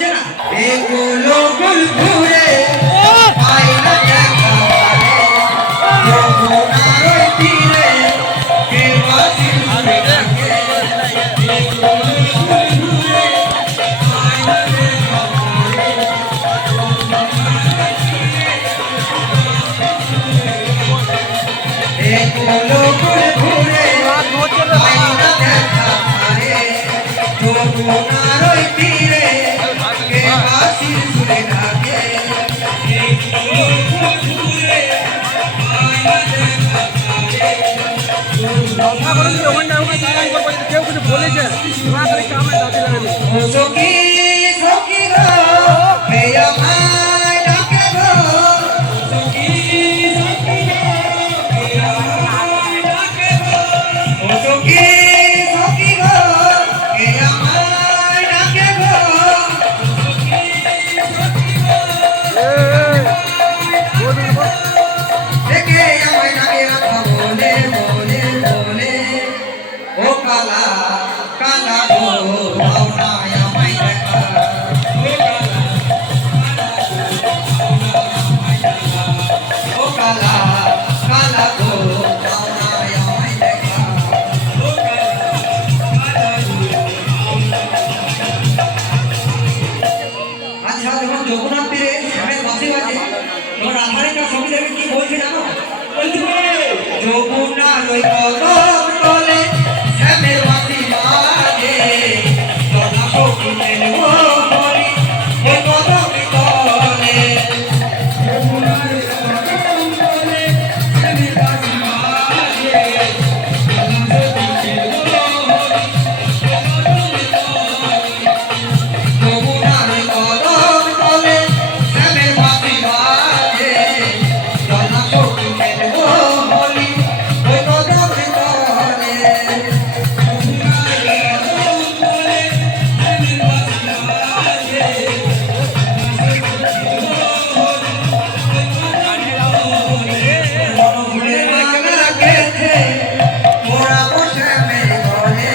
হচ্ছে না এগুলো গুল ঘুরে পাই না দেখা যমুনার ওই তীরে কে বাঁশি সুরে ডাকে এগুলো গুল ঘুরে পাই না দেখা এগুলো গুল ঘুরে পাই না দেখা যমুনার ওই তীরে কে বাঁশি সুরে ডাকে এগুলো গুল ঘুরে পাই না দেখা কেউ কিছু বলেছে সখী সখী গো হে আমায় ডাকে গো সখী সখী গো হে আমায় ডাকে গো সখী সখী গো হে আমায় ডাকে গো সখী সখী গো দেখে আমায় ডাকে রাখা বলে বলে বলে ও কালা কালা গো আওনায় আমায় দেখা ও কালা কালা গো আওনায় আমায় দেখা আচ্ছা যখন যমুনার তীরে সাড়ে বাজে বাজে তখন রাধারেখা ছবি দেখে কি বলছে জানো যমুনার ওই কদম তলে শ্যামের বাতি বাজে সদা সখিনের ও হরি ওই কদম তলে যমুনার ওই কদম তলে শ্যামের বাতি বাজে সদা সখিনের ও হরি যমুনার ওই কদম তলে শ্যামের বাতি বাজে সদা সখিনের ও হরি ওই কদম তলে ফুলের মালা গেথে মোরা বসে মেরে ঘরে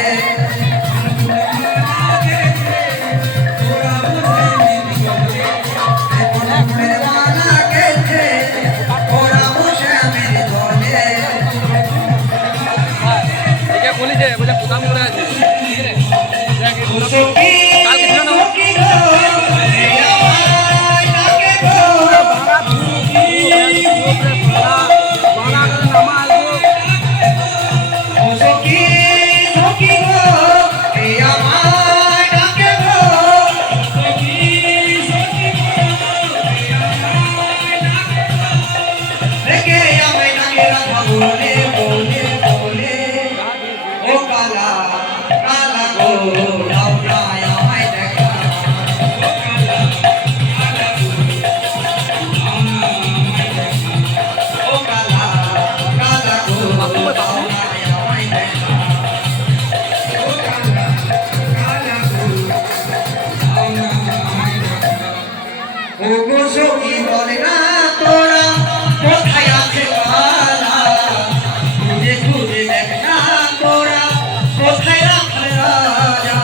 ফুলের মালা গেথে মোরা বসে মেরে ঘরে বলেছে বলে প্রধান করে আছে সখী সখী গো হে আমায় ডাকে গো সখী সখী গো হে আমায় ডাকে গো সখী সখী গো হে আমায় ডাকে গো দেখে আমায় ডাকে রাখা বলে বলে বলে ও কালা কালা গো আওনায় আমায় দেখা ও কালা কালা গো আওনায় আমায় দেখা ও কালা কালা গো আওনায় আমায় দেখা ও গো সখী বলে না তোরা কোথায় আছে কালা খুঁজে খুঁজে দেখ না তোরা কোথায় রাখলে রাজা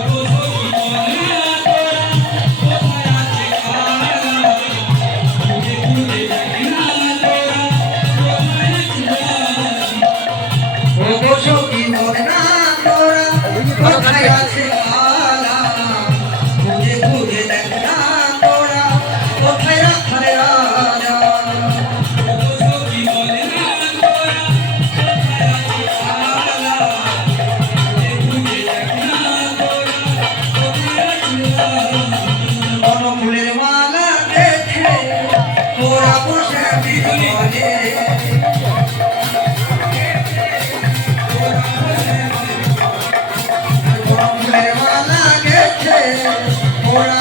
ও গো সখী বলে না তোরা কোথায় আছে কালা খুঁজে খুঁজে দেখ না তোরা কোথায় রাখলে রাজা ও গো সখী বলে না তোরা কোথায় আছে কালা খুঁজে খুঁজে দেখ না তোরা কোথায় রাখলে রাজা ও গো সখী বলে না তোরা কোথায় আছে কালা খুঁজে খুঁজে দেখ না তোরা কোথায় রাখলে রাজা বনফুলের মালা গেথে তোরা বসে মেরে ঘরে বনফুলের মালা গেথে তোরা